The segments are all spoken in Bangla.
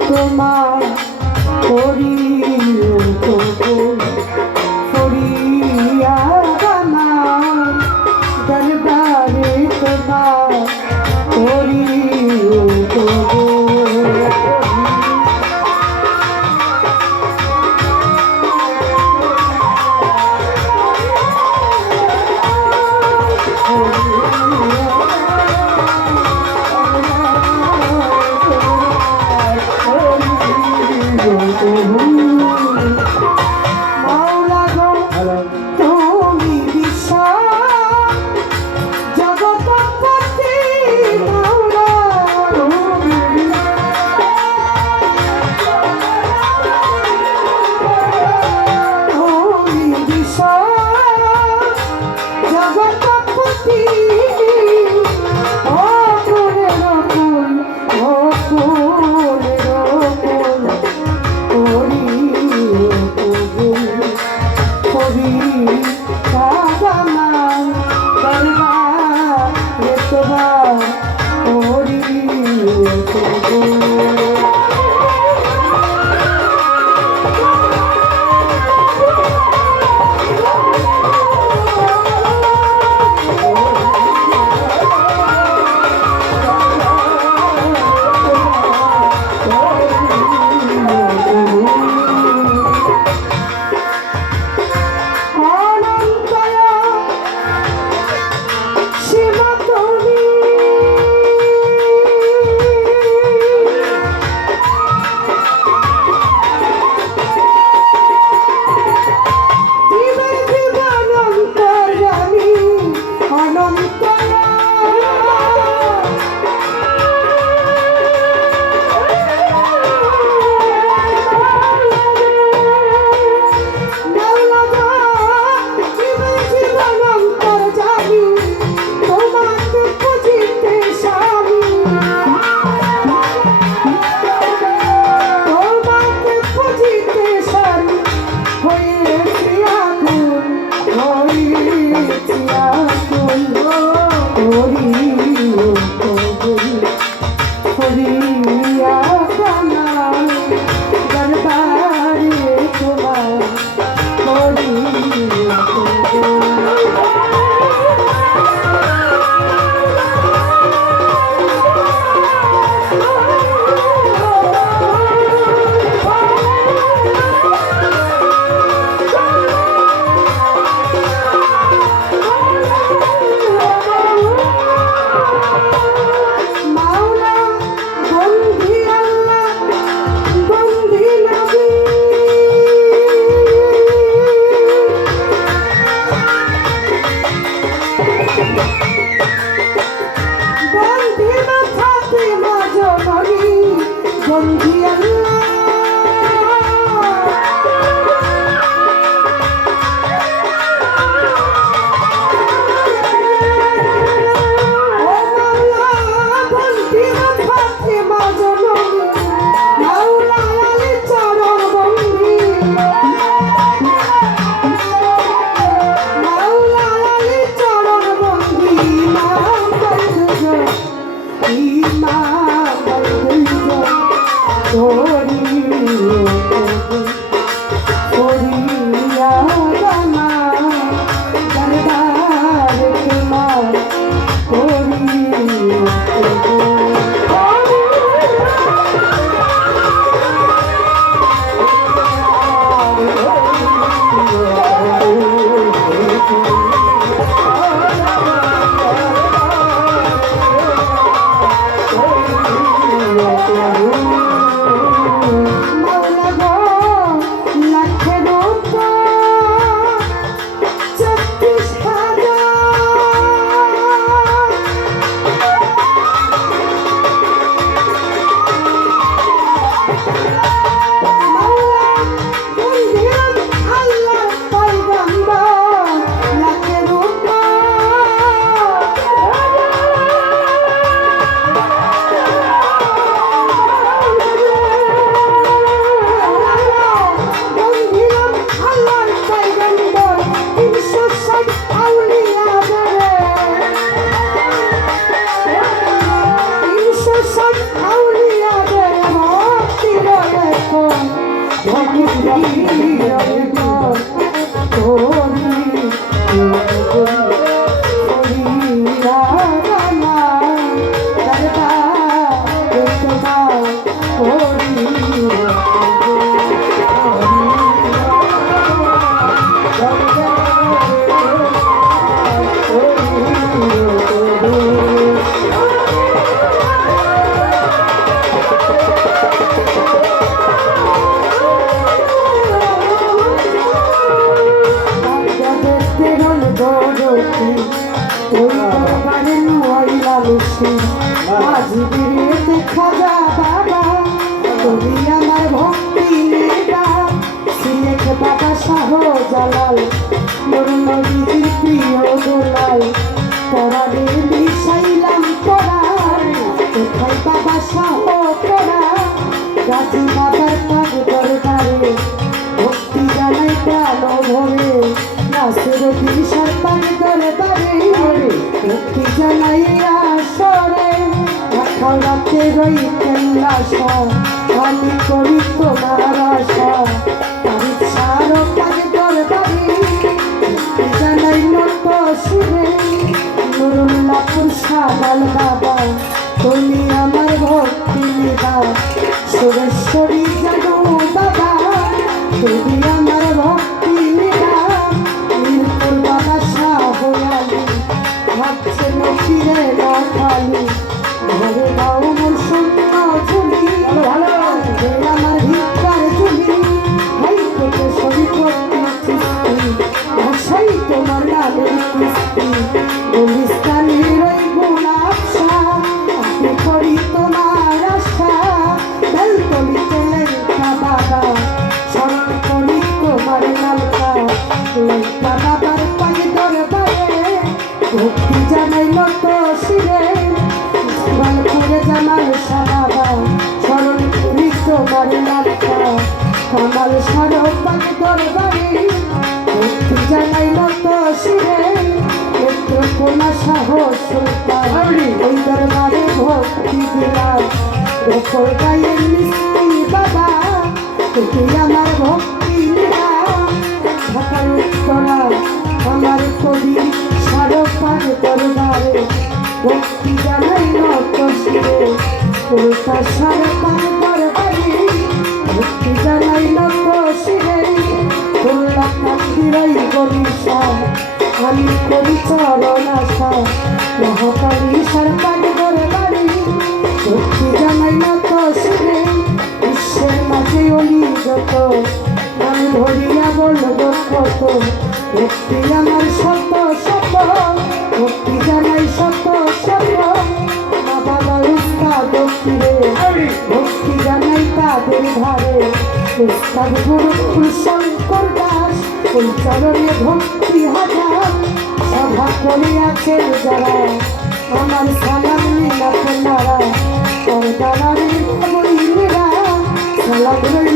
তোমার করি me? 蓝天。Mm-hmm. খাজা বাবা তুমি আমার ভক্তি নেতা সিলেট বাবা শাহ জালাল মোর নদীর প্রিয় দোলাল পরারে মিশাইলাম পরার কোথায় বাবা শাহ পরা গাছি বাবার পাগ দরবারে ভক্তি জানাই প্রাণ ভরে নাসের দিশার পাগ দরবারে ভক্তি জানাই আসরে রাতে রই কেল্লাসা আমি করি তোমার আশা আমি সারো পাগ দরবারে ভক্তি জানাই নত সুরে নুরুল্লাপুর সাদাল বাবা তুমি আমার ভক্তি নিবা সুরেশ্বরী জানো বাবার পায়ে দরবারে ভক্তি জানাই নত শিরে। বালপুরে জামাল সাবাবা স্মরণ করি তোমার নামটা। কামাল সারো পায়ে দরবারে। ভক্তি জানাই নত শিরে। নেত্রকোনা সাহস ওই দরবারে ভক্তি দিলাম। ওপর গায়ের মিষ্টি বাবা তুমি আমার ভক্তি কলকাতা সারপার দরবারে ভক্তি জানাই নত শিরে কান্দিরাই গরিষা আমি করি চরণ আশা মহাকালী সরকার দরবারে ভক্তি জানাই নত বিশ্বের মাঝে অলি যত আমি ধরিয়া বলব কত ভক্তি আমার শত শত ভক্তি জানাই শত ভক্তি জানাই তাদের ধারে উস্তাদ গুরু শঙ্কর দাস ওই চরণে ভক্তি হাজার সভা করে আছেন যারা আমার সালাম লীলা সালাম রইল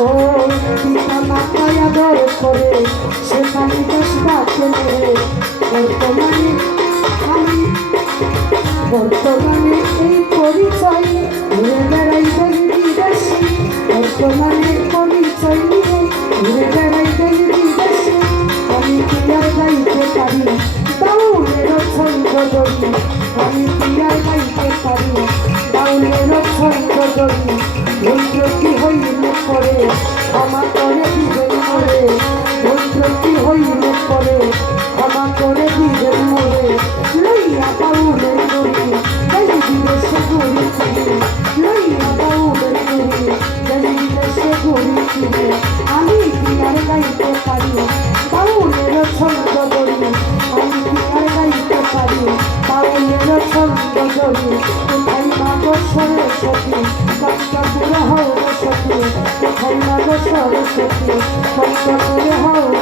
ও পিতা মাতায় আদর করে, সেখানে দেশ ডাকে মেরে। বর্তমানে আমি, বর্তমানে এই পরিচয় ঘুরে বেড়াই দেই বিদেশি। বর্তমানে পরিচয় নিয়ে ঘুরে বেড়াই দেই বিদেশি। আমি আর গাইতে পারি বাউলের ছন্দ আমি আর গাইতে পারি ছন্দ দড়ি ধৈর্য কি হইলে পরে? ক্ষমা করে দিবেন মরে ধৈর্য কি হইলে পরে? হও